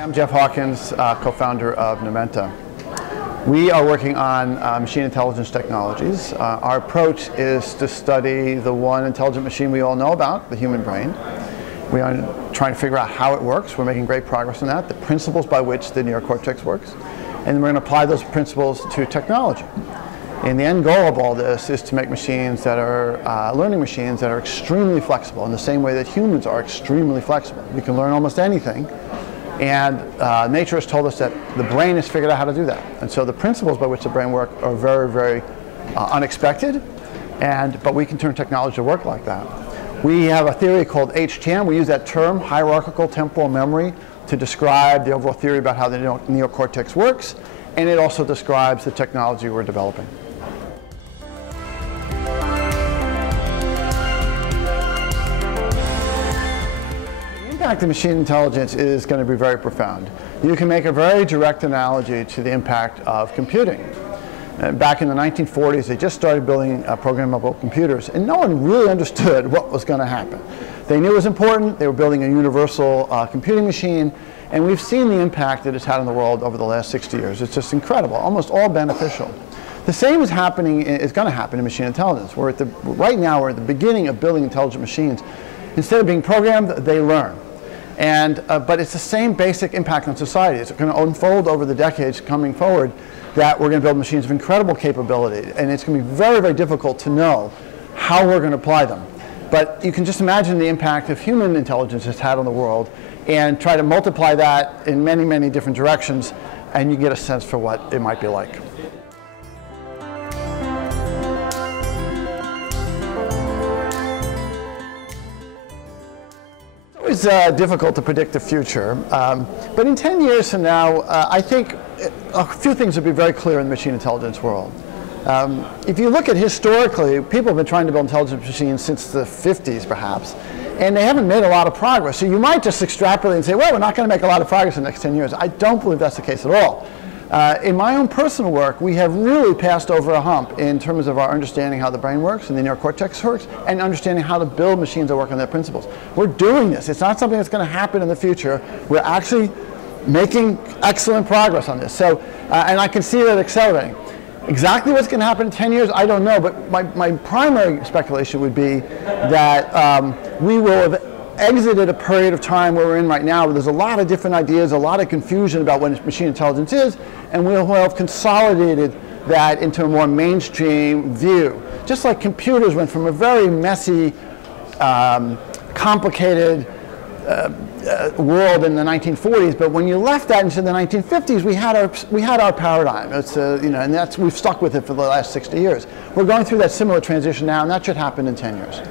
I'm Jeff Hawkins, co-founder of Numenta. We are working on machine intelligence technologies. Our approach is to study the one intelligent machine we all know about, the human brain. We are trying to figure out how it works. We're making great progress on that, the principles by which the neocortex works. And we're going to apply those principles to technology. And the end goal of all this is to make machines that are learning machines that are extremely flexible in the same way that humans are extremely flexible. We can learn almost anything. And nature has told us that the brain has figured out how to do that. And so the principles by which the brain works are very, very unexpected, but we can turn technology to work like that. We have a theory called HTM. We use that term, hierarchical temporal memory, to describe the overall theory about how the neocortex works, and it also describes the technology we're developing. The impact of machine intelligence is going to be very profound. You can make a very direct analogy to the impact of computing. Back in the 1940s, they just started building programmable computers, and no one really understood what was going to happen. They knew it was important. They were building a universal computing machine, and we've seen the impact that it's had on the world over the last 60 years. It's just incredible, almost all beneficial. The same is going to happen in machine intelligence. Right now, we're at the beginning of building intelligent machines. Instead of being programmed, they learn. But it's the same basic impact on society. It's going to unfold over the decades coming forward that we're going to build machines of incredible capability, and it's going to be very, very difficult to know how we're going to apply them. But you can just imagine the impact of human intelligence has had on the world and try to multiply that in many, many different directions, and you get a sense for what it might be like. It's difficult to predict the future, but in 10 years from now, I think a few things would be very clear in the machine intelligence world. If you look at historically, people have been trying to build intelligent machines since the 50s, perhaps, and they haven't made a lot of progress. So you might just extrapolate and say, well, we're not going to make a lot of progress in the next 10 years. I don't believe that's the case at all. In my own personal work, we have really passed over a hump in terms of our understanding how the brain works and the neocortex works, and understanding how to build machines that work on their principles. We're doing this. It's not something that's going to happen in the future. We're actually making excellent progress on this. So, and I can see that accelerating. Exactly what's going to happen in 10 years, I don't know, but my primary speculation would be that we will have exited a period of time where we're in right now, where there's a lot of different ideas, a lot of confusion about what machine intelligence is, and we'll have consolidated that into a more mainstream view. Just like computers went from a very messy, complicated world in the 1940s, but when you left that into the 1950s, we had our paradigm. It's and we've stuck with it for the last 60 years. We're going through that similar transition now, and that should happen in 10 years.